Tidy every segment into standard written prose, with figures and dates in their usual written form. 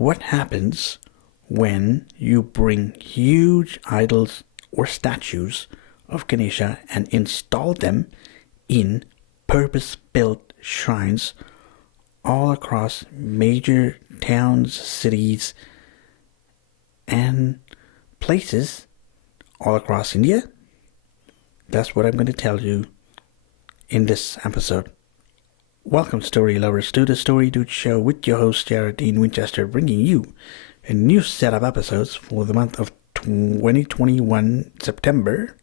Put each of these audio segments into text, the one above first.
What happens when you bring huge idols or statues of Ganesha and install them in purpose-built shrines all across major towns, cities, and places all across India? That's what I'm going to tell you in this episode. Welcome, story lovers, to the Story Dude Show with your host, Jared Dean Winchester, bringing you a new set of episodes for the month of 2021 September.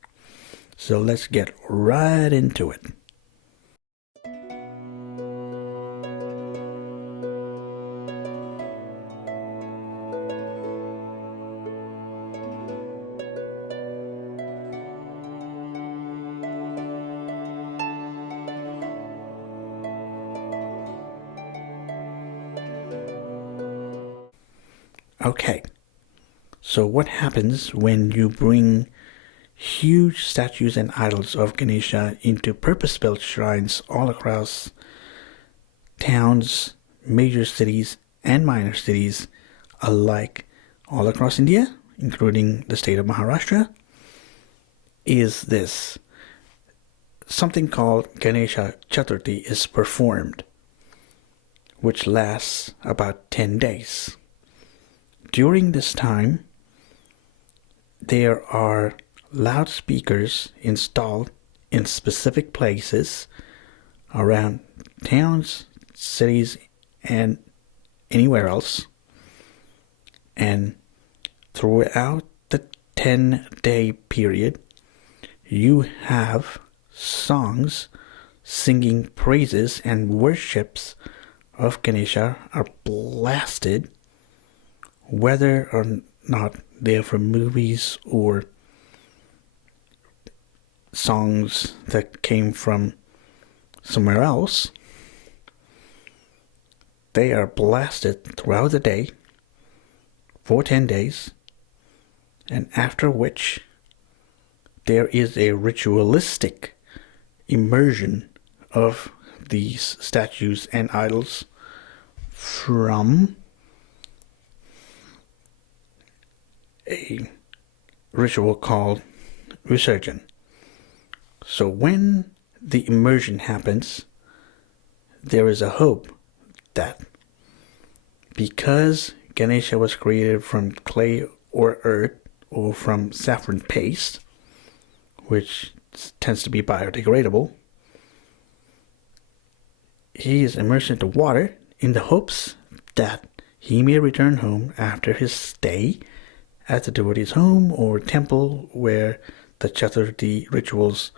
So let's get right into it. Okay, so what happens when you bring huge statues and idols of Ganesha into purpose-built shrines all across towns, major cities, and minor cities alike all across India, including the state of Maharashtra? Is this something called Ganesha Chathurti is performed, which lasts about 10 days. During this time, there are loudspeakers installed in specific places around towns, cities, and anywhere else. And throughout the 10-day period, you have songs singing praises and worships of Ganesha are blasted, whether or not they're from movies or songs that came from somewhere else. They are blasted throughout the day for 10 days, and after which there is a ritualistic immersion of these statues and idols from a ritual called Visarjan. So when the immersion happens, there is a hope that because Ganesha was created from clay or earth or from saffron paste, which tends to be biodegradable, he is immersed into water in the hopes that he may return home after his stay at the devotee's home or temple where the Chaturthi rituals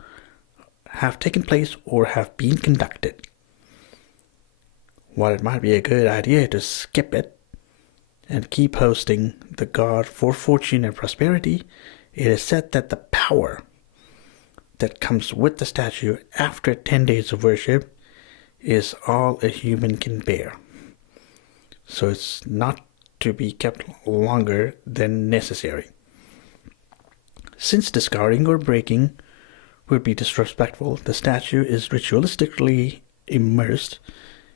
have taken place or have been conducted. While it might be a good idea to skip it and keep hosting the god for fortune and prosperity, it is said that the power that comes with the statue after 10 days of worship is all a human can bear. So it's not to be kept longer than necessary. Since discarding or breaking would be disrespectful, the statue is ritualistically immersed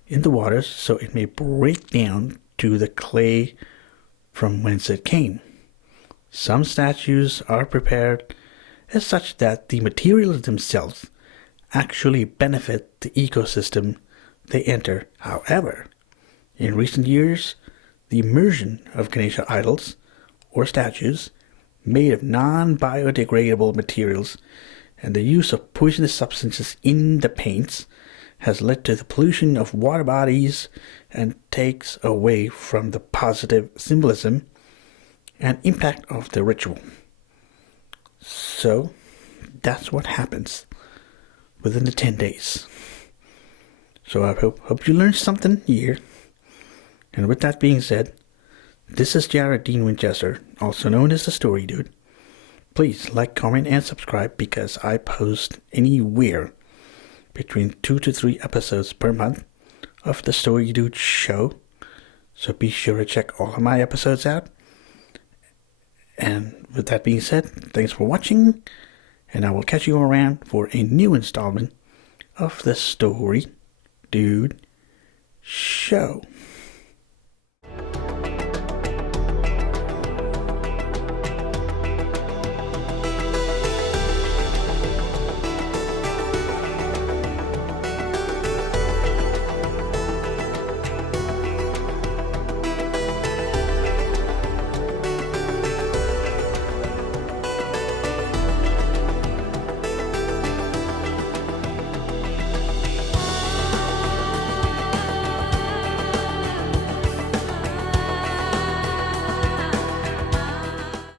in the waters so it may break down to the clay from whence it came. Some statues are prepared as such that the materials themselves actually benefit the ecosystem they enter. However, in recent years, the immersion of Ganesha idols or statues made of non-biodegradable materials and the use of poisonous substances in the paints has led to the pollution of water bodies and takes away from the positive symbolism and impact of the ritual. So that's what happens within the 10 days. So I hope you learned something here. And with that being said, this is Jared Dean Winchester, also known as the Story Dude. Please like, comment, and subscribe because I post anywhere between 2 to 3 episodes per month of the Story Dude Show. So be sure to check all of my episodes out. And with that being said, thanks for watching, and I will catch you around for a new installment of the Story Dude Show.